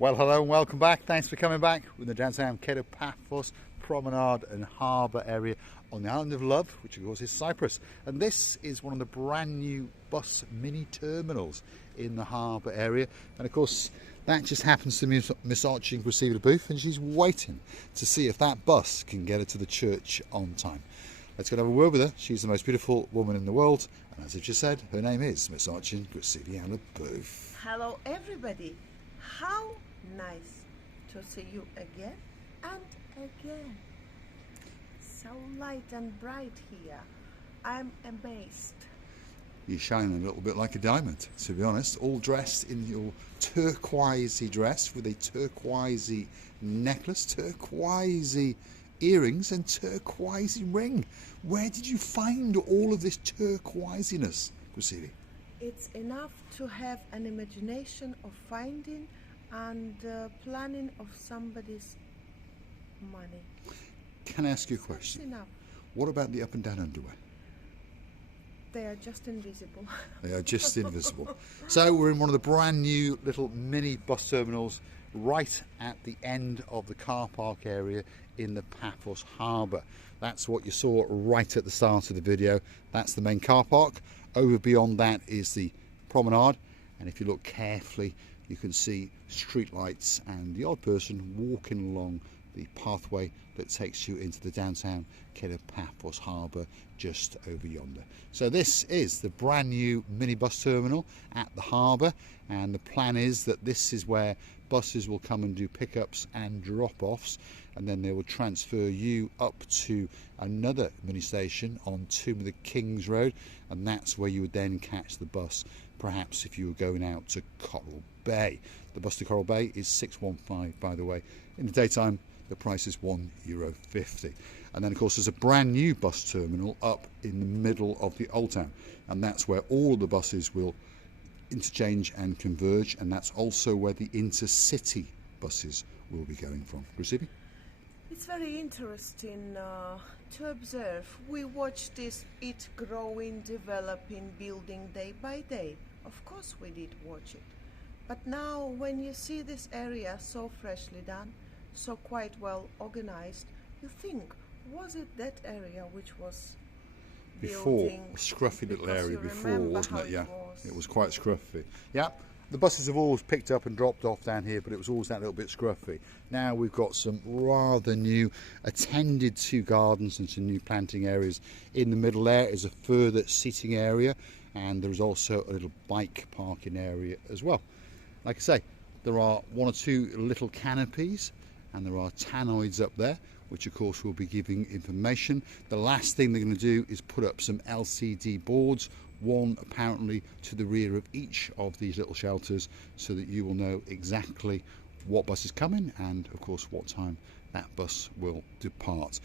Well, hello and welcome back. Thanks for coming back. We're in the downtown Paphos promenade and harbour area on the island of Love, which of course is Cyprus. And this is one of the brand new bus mini terminals in the harbour area. And of course, that just happens to be Miss Archie received a booth, and she's waiting to see if that bus can get her to the church on time. Let's go and have a word with her. She's the most beautiful woman in the world. And as I've just said, her name is Miss Archie booth. Hello everybody. How nice to see you again and again. So light and bright here. I'm amazed. You shine a little bit like a diamond, to be honest. All dressed in your turquoisey dress with a turquoisey necklace, turquoisey earrings and turquoisey ring. Where did you find all of this turquoisiness, Gusili? It's enough to have an imagination of finding and planning of somebody's money. Can I ask you a question? Enough. What about the up and down underwear? They are just invisible. They are just invisible. So we're in one of the brand new little mini bus terminals right at the end of the car park area in the Paphos Harbour. That's what you saw right at the start of the video. That's the main car park. Over beyond that is the promenade, and if you look carefully you can see street lights and the odd person walking along the pathway that takes you into the downtown Paphos Harbour just over yonder. So this is the brand new mini bus terminal at the harbour, and the plan is that this is where buses will come and do pickups and drop-offs, and then they will transfer you up to another mini station on Tomb of the Kings Road, and that's where you would then catch the bus, perhaps if you were going out to Coral Bay. The bus to Coral Bay is £6.15, by the way. In the daytime the price is €1.50. And then of course there's a brand new bus terminal up in the middle of the Old Town, and that's where all the buses will interchange and converge, and that's also where the intercity buses will be going from. Recipe? It's very interesting to observe. We watched it growing, developing, building day by day. Of course we did watch it. But now when you see this area so freshly done, so quite well organized, you think, was it that area which was before? Building, a scruffy little area before, wasn't it? Yeah, it was quite scruffy. Yeah, the buses have always picked up and dropped off down here, but it was always that little bit scruffy. Now we've got some rather new attended to gardens and some new planting areas. In the middle there is a further seating area, and there's also a little bike parking area as well. Like I say, there are one or two little canopies, and there are tannoids up there, which of course will be giving information. The last thing they're going to do is put up some LCD boards, one apparently to the rear of each of these little shelters, so that you will know exactly what bus is coming and of course what time that bus will depart.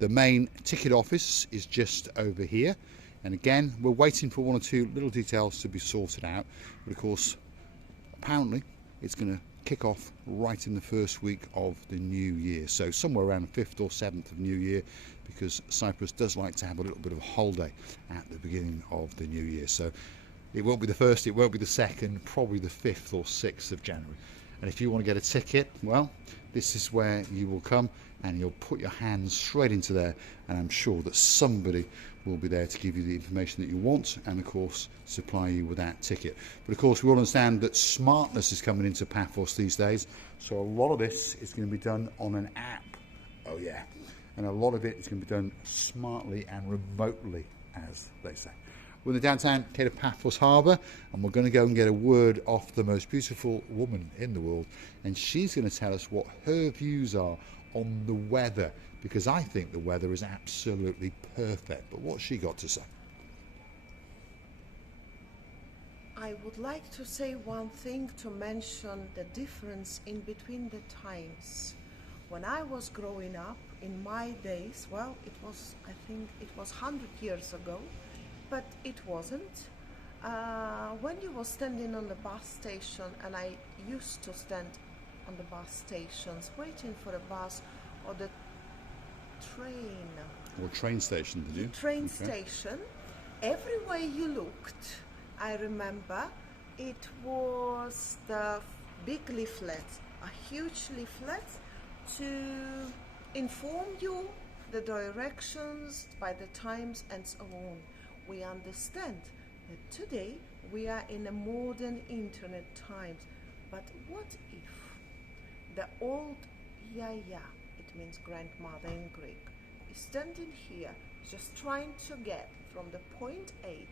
The main ticket office is just over here, and again we're waiting for one or two little details to be sorted out, but of course apparently it's going to kick off right in the first week of the new year, so somewhere around the 5th or 7th of New Year, because Cyprus does like to have a little bit of a holiday at the beginning of the new year. So it won't be the 1st, it won't be the 2nd, probably the 5th or 6th of January. And if you want to get a ticket, well, this is where you will come and you'll put your hands straight into there, and I'm sure that somebody will be there to give you the information that you want and of course supply you with that ticket. But of course we all understand that smartness is coming into Paphos these days, so a lot of this is going to be done on an app. Oh yeah, and a lot of it is going to be done smartly and remotely, as they say. We're in the downtown Paphos Harbour, and we're going to go and get a word off the most beautiful woman in the world, and she's going to tell us what her views are on the weather, because I think the weather is absolutely perfect. But what's she got to say? I would like to say one thing, to mention the difference in between the times. When I was growing up, in my days, well, it was, I think it was 100 years ago, but it wasn't. When you were standing on the bus station, and I used to stand on the bus stations waiting for a bus or the train. Or train station, did you? Train station. Everywhere you looked, I remember, it was the big leaflet a huge leaflet to inform you the directions by the times and so on. We understand that today we are in a modern internet times, but what if the old yaya, it means grandmother in Greek, is standing here just trying to get from the point A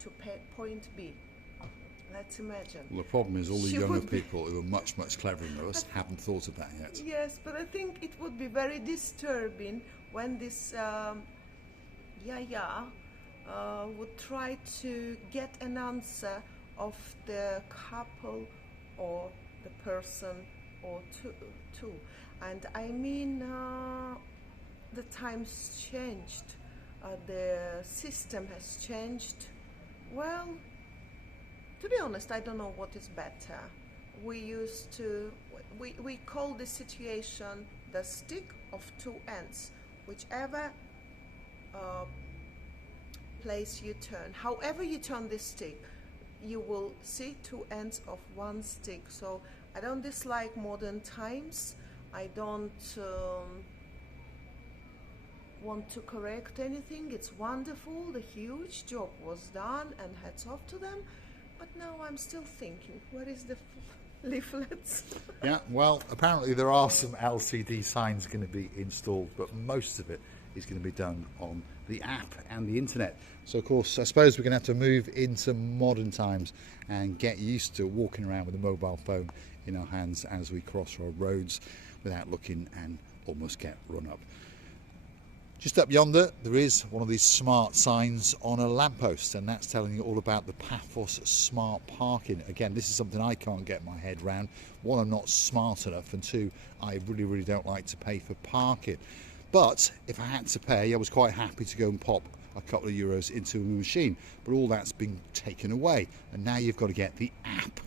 to point B? Let's imagine. Well, the problem is all the She younger would be- people who are much, much cleverer than us haven't thought of that yet. Yes, but I think it would be very disturbing when this yaya would try to get an answer of the couple or the person or two. And I mean, the times changed, the system has changed. Well, to be honest, I don't know what is better. We call this situation the stick of two ends. Whichever place you turn, however you turn this stick, you will see two ends of one stick. So I don't dislike modern times. I don't want to correct anything. It's wonderful. The huge job was done, and hats off to them. But now I'm still thinking, where is the leaflets? Yeah, well, apparently there are some LCD signs going to be installed, but most of it is going to be done on the app and the internet. So of course, I suppose we're going to have to move into modern times and get used to walking around with a mobile phone in our hands as we cross our roads without looking and almost get run up. Just up yonder, there is one of these smart signs on a lamppost, and that's telling you all about the Paphos smart parking. Again, this is something I can't get my head around. One, I'm not smart enough, and two, I really don't like to pay for parking. But if I had to pay, I was quite happy to go and pop a couple of euros into a machine, but all that's been taken away, and now you've got to get the app,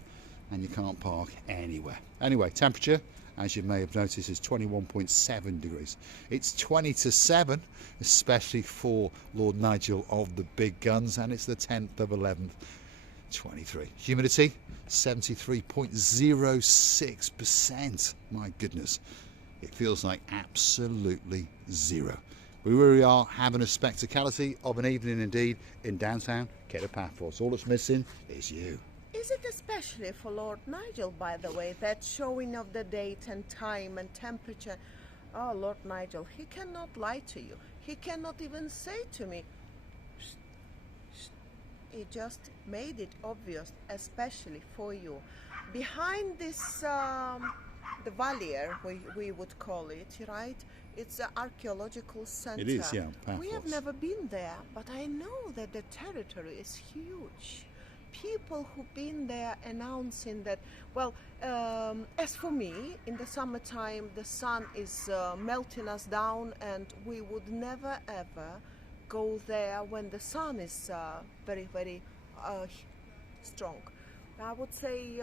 and you can't park anywhere. Anyway, temperature, as you may have noticed, is 21.7 degrees. It's 20 to 7, especially for Lord Nigel of the big guns, and it's the 10th of 11th, 23. Humidity, 73.06%. My goodness, it feels like absolutely zero. We really are having a spectacality of an evening indeed in downtown Paphos. All that's missing is you. Is it especially for Lord Nigel, by the way, that showing of the date and time and temperature? Oh, Lord Nigel, he cannot lie to you. He cannot even say to me, "Shh, shh." He just made it obvious, especially for you. Behind this, the valier, we would call it, right? It's an archaeological center. It is, yeah, Paphos. We have never been there, but I know that the territory is huge. People who've been there announcing that, well, as for me, in the summertime the sun is melting us down, and we would never ever go there when the sun is very strong. I would say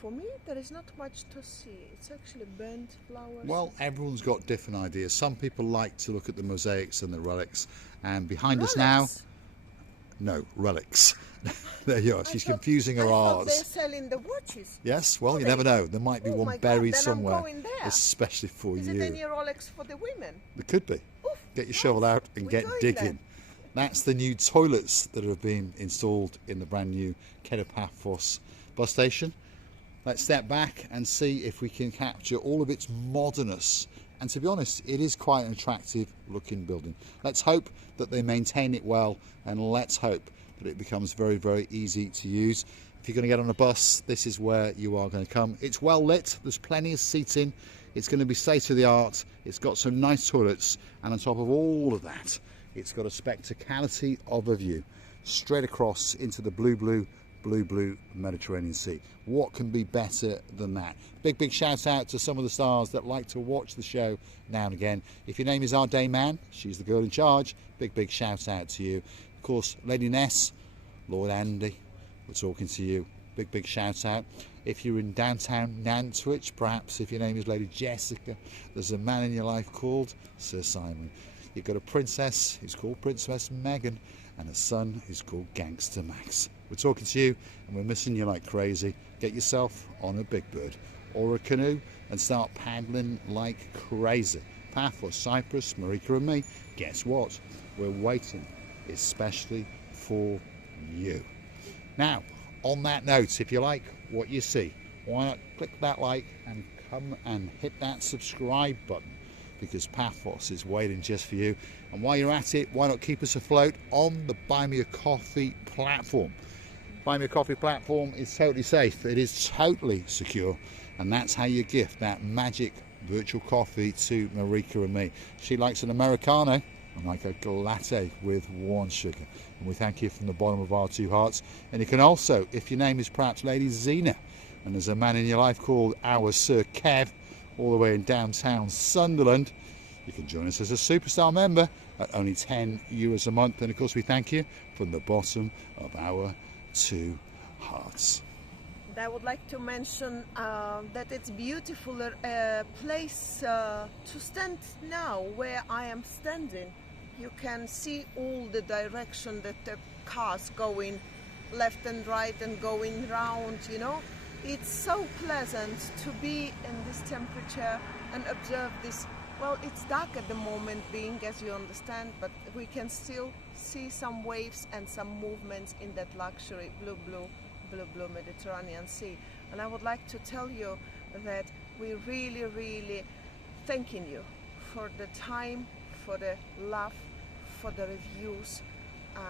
for me there is not much to see. It's actually burnt flowers. Well, everyone's got different ideas. Some people like to look at the mosaics and the relics, and behind us now, no, relics. There you are. She's confusing her I thought R's. they're selling the watches. Yes, well, you never know. There might be Oh my one God, buried then I'm somewhere, going there. especially for Is you. it any Rolex for the women? There could be. Oof, Get your shovel out and we're get going digging. then. That's the new toilets that have been installed in the brand new Paphos bus station. Let's step back and see if we can capture all of its modernness. And to be honest, it is quite an attractive looking building. Let's hope that they maintain it well, and let's hope that it becomes very easy to use. If you're going to get on a bus, this is where you are going to come. It's well lit, there's plenty of seating, it's going to be state of the art, it's got some nice toilets, and on top of all of that, it's got a spectacality of a view straight across into the blue Mediterranean Sea. What can be better than that? Big shout out to some of the stars that like to watch the show now and again. If your name is our day man, she's the girl in charge. Big shout out to you. Of course, Lady Ness, Lord Andy, we're talking to you. Big shout out. If you're in downtown Nantwich, perhaps if your name is Lady Jessica, there's a man in your life called Sir Simon. You've got a princess who's called Princess Megan, and a son who's called Gangster Max. We're talking to you and we're missing you like crazy. Get yourself on a big bird or a canoe and start paddling like crazy. Paphos, Cyprus, Marika and me, guess what? We're waiting especially for you. Now, on that note, if you like what you see, why not click that like and come and hit that subscribe button, because Paphos is waiting just for you. And while you're at it, why not keep us afloat on the Buy Me a Coffee platform. Buy Me a Coffee platform is totally safe, it is totally secure, and that's how you gift that magic virtual coffee to Marika and me. She likes an Americano, and like a latte with warm sugar. And we thank you from the bottom of our two hearts. And you can also, if your name is perhaps Lady Zena, and there's a man in your life called our Sir Kev, all the way in downtown Sunderland, you can join us as a superstar member at only €10 a month. And of course we thank you from the bottom of our two hearts. I would like to mention that it's beautiful place to stand now where I am standing. You can see all the direction that the cars going left and right and going round, you know. It's so pleasant to be in this temperature and observe this. Well, it's dark at the moment being, as you understand, but we can still see some waves and some movements in that luxury blue Mediterranean Sea. And I would like to tell you that we're really thanking you for the time, for the love, for the reviews,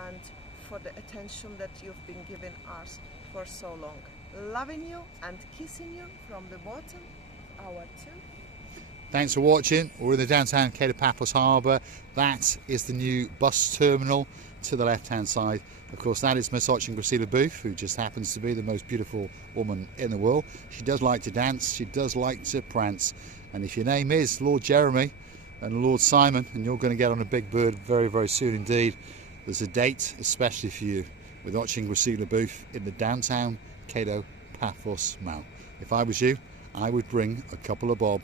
and for the attention that you've been giving us for so long. Loving you and kissing you from the bottom of our two. Thanks for watching. We're in the downtown Cape of Paphos Harbour. That is the new bus terminal to the left hand side. Of course, that is Miss Gracila Booth, who just happens to be the most beautiful woman in the world. She does like to dance, she does like to prance. And if your name is Lord Jeremy and Lord Simon, and you're going to get on a big bird very soon indeed, there's a date especially for you with Gracila Booth in the downtown Cape of Paphos Mall. If I was you, I would bring a couple of bob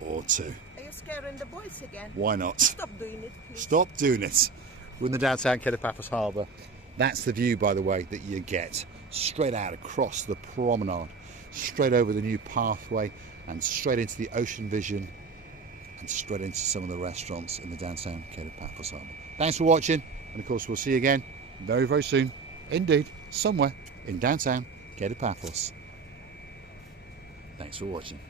or two. Are you scaring the boys again? Why not? Stop doing it, please. Stop doing it. We're in the downtown Cape of Paphos Harbour. That's the view, by the way, that you get straight out across the promenade, straight over the new pathway, and straight into the ocean vision, and straight into some of the restaurants in the downtown Cape of Paphos Harbour. Thanks for watching, and of course we'll see you again very soon, indeed, somewhere in downtown Cape of Paphos. Thanks for watching.